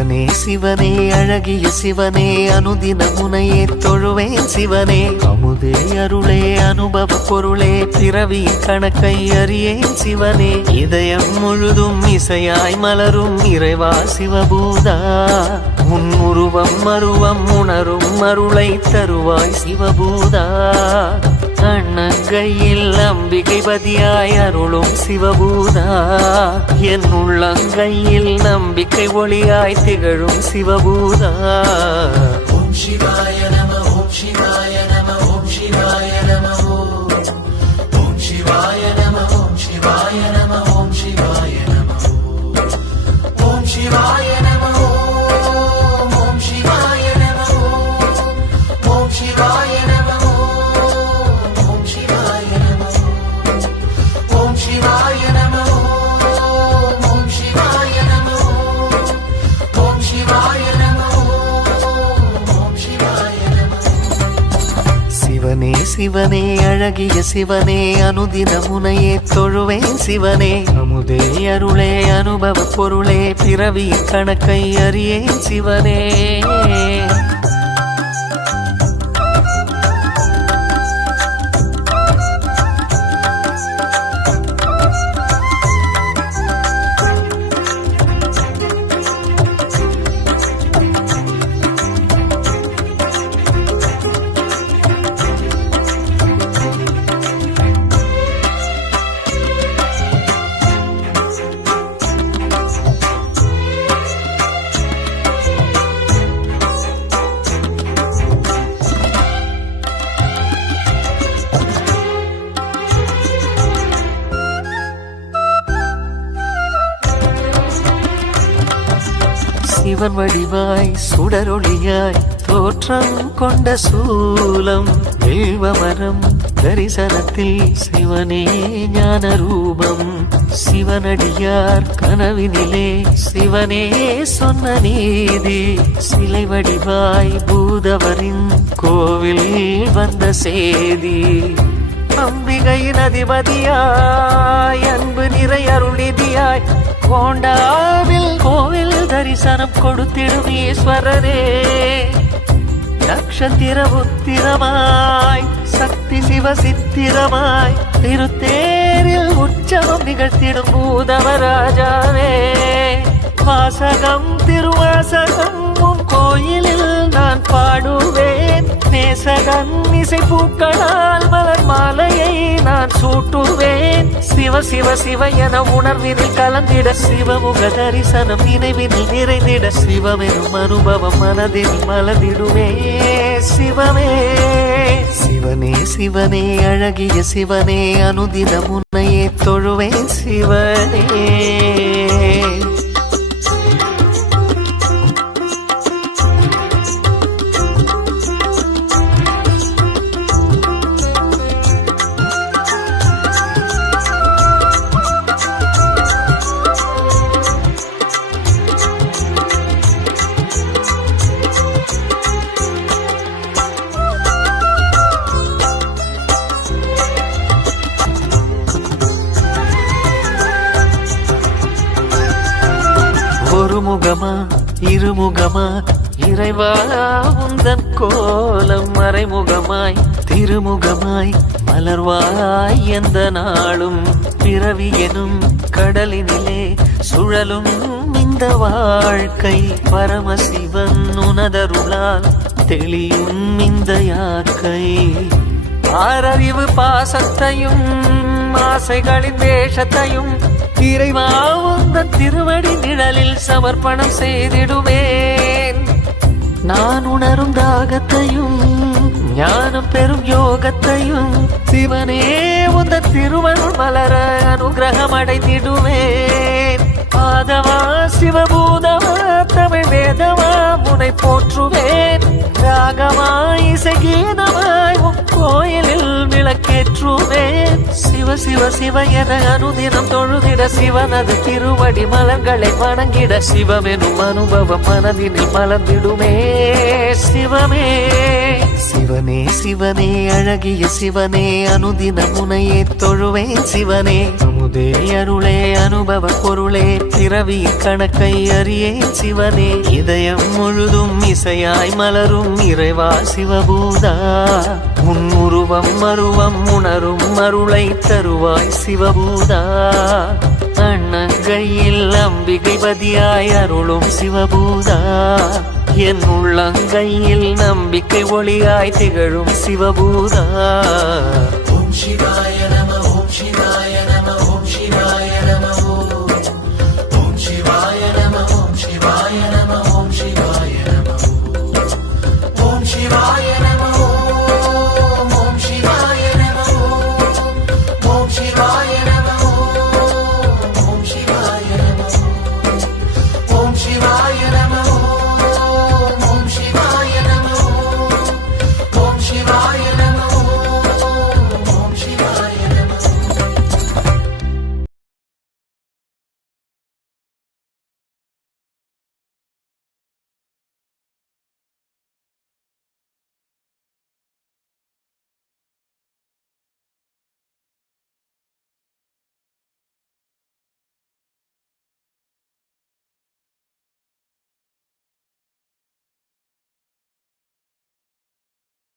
சிவனே சிவனே அழகிய சிவனே அனுதின முனையே தொழுவேன் சிவனே அமுதே அருளே அனுபவ பொருளே பிறவி கணக்கை அறியேன் சிவனே இதயம் முழுதும் இசையாய் மலரும் இறைவா சிவபூதா உன் உருவம் மருவம் உணரும் அருளை தருவாய் சிவபூதா அண்ணங்கையில் அம்பிகை பதியாய் அருளும் சிவபூதா என் உள்ளங்கையில் நம்பிக்கை ஒளியாய் திகழும் சிவபூதா ஓம் சிவாய நம ஓம் சிவாய நம ஓம் சிவாய நம ஓம் சிவாய நம ஓம் சிவாய நம ஓம் சிவாய நம ஓம் சிவாய நம ஓம் சிவாய நம ஓம் சிவாய நம சிவனே சிவனே அழகிய சிவனே அனுதின முனையே தொழுவேன் சிவனே அமுதே அருளே அனுபவ பொருளே பிறவி கணக்கை அறியேன் சிவனே சிவன் வடிவாய் சுடரொளியாய் தோற்றம் கொண்ட சூலம் வில்வமரம் தரிசனத்தில் சிவனே ஞான ரூபம் சிவனடியார் கனவினிலே சிவனே சொன்ன நீதி சிலை வடிவாய் பூதவரின் கோவில் வந்த சேதி அம்பிகையின் அதிபதியாய் அன்பு நிறை அருளிதியாய் கோண்டாவில் கோவில் தரிசனம் கொடுத்திடும் ஈஸ்வரரே நட்சத்திர உத்திரமாய் சக்தி சிவ சித்திரமாய் திருத்தேரில் உற்சவம் நிகழ்த்திடும் பூதவராஜாவே வாசகம் திருவாசகம் கோயிலில் நான் பாடுவேன் நேசகன் இசை பூக்களால் மலர் மாலையை நான் சூட்டுவேன் சிவ சிவ சிவ என உணர்வினில் கலந்திட சிவமுக தரிசனம் நினைவினில் நிறைந்திட சிவமெனும் அனுபவம் மனதில் மலர்ந்திடுமே சிவமே சிவனே சிவனே அழகிய சிவனே அனுதின முனையே தொழுவேன் சிவனே ஒருமுகமா இருமுகமா இறைவா உந்தன் கோலம் மறைமுகமாய் திருமுகமாய் மலர்வாய் எந்த நாளும் பிறவி எனும் கடலினிலே சுழலும் இந்த வாழ்க்கை பரமசிவன் உனதருளால் தெளியும் இந்த யாக்கை ஆறறிவு பாசத்தையும் ஆசைகளின் வேஷத்தையும் இறைவா உந்தன் திருவடி நிழலில் சமர்ப்பணம் செய்திடுவேன் நான் உணரும் தாகத்தையும் ஞானம் பெறும் யோகத்தையும் சிவனே உந்தன் திருவருள் மலர அனுகிரகம் அடைந்திடுவேன் ஆதவா சிவபூதவா தமிழ் வேதவா முனை போற்றுவேன் ராகமா இசைகீனமாய் கோயிலில் விளக்கேற்றுவேன் சிவ சிவ சிவ என அனுதினம் தொழுதிட சிவனது திருவடி மலர்களை வணங்கிட சிவமெனும் அனுபவம் மனதினில் மலர்ந்திடுமே சிவமே சிவனே சிவனே அழகிய சிவனே அனுதின முனையே தொழுவேன் சிவனே அமுதே அருளே அனுபவ பொருளே பிறவி கணக்கை அறியேன் சிவனே இதயம் முழுதும் இசையாய் மலரும் இறைவா சிவபூதா உன் உருவம் அருவம் உணரும் அருளை தருவாய் சிவபூதா அண்ணங்கையில் அம்பிகை பதியாய் அருளும் சிவபூதா என் உள்ளங்கையில் நம்பிக்கை ஒளியாய் திகழும் சிவபூதா ஓம் சிவாய நம ஓம் சிவாய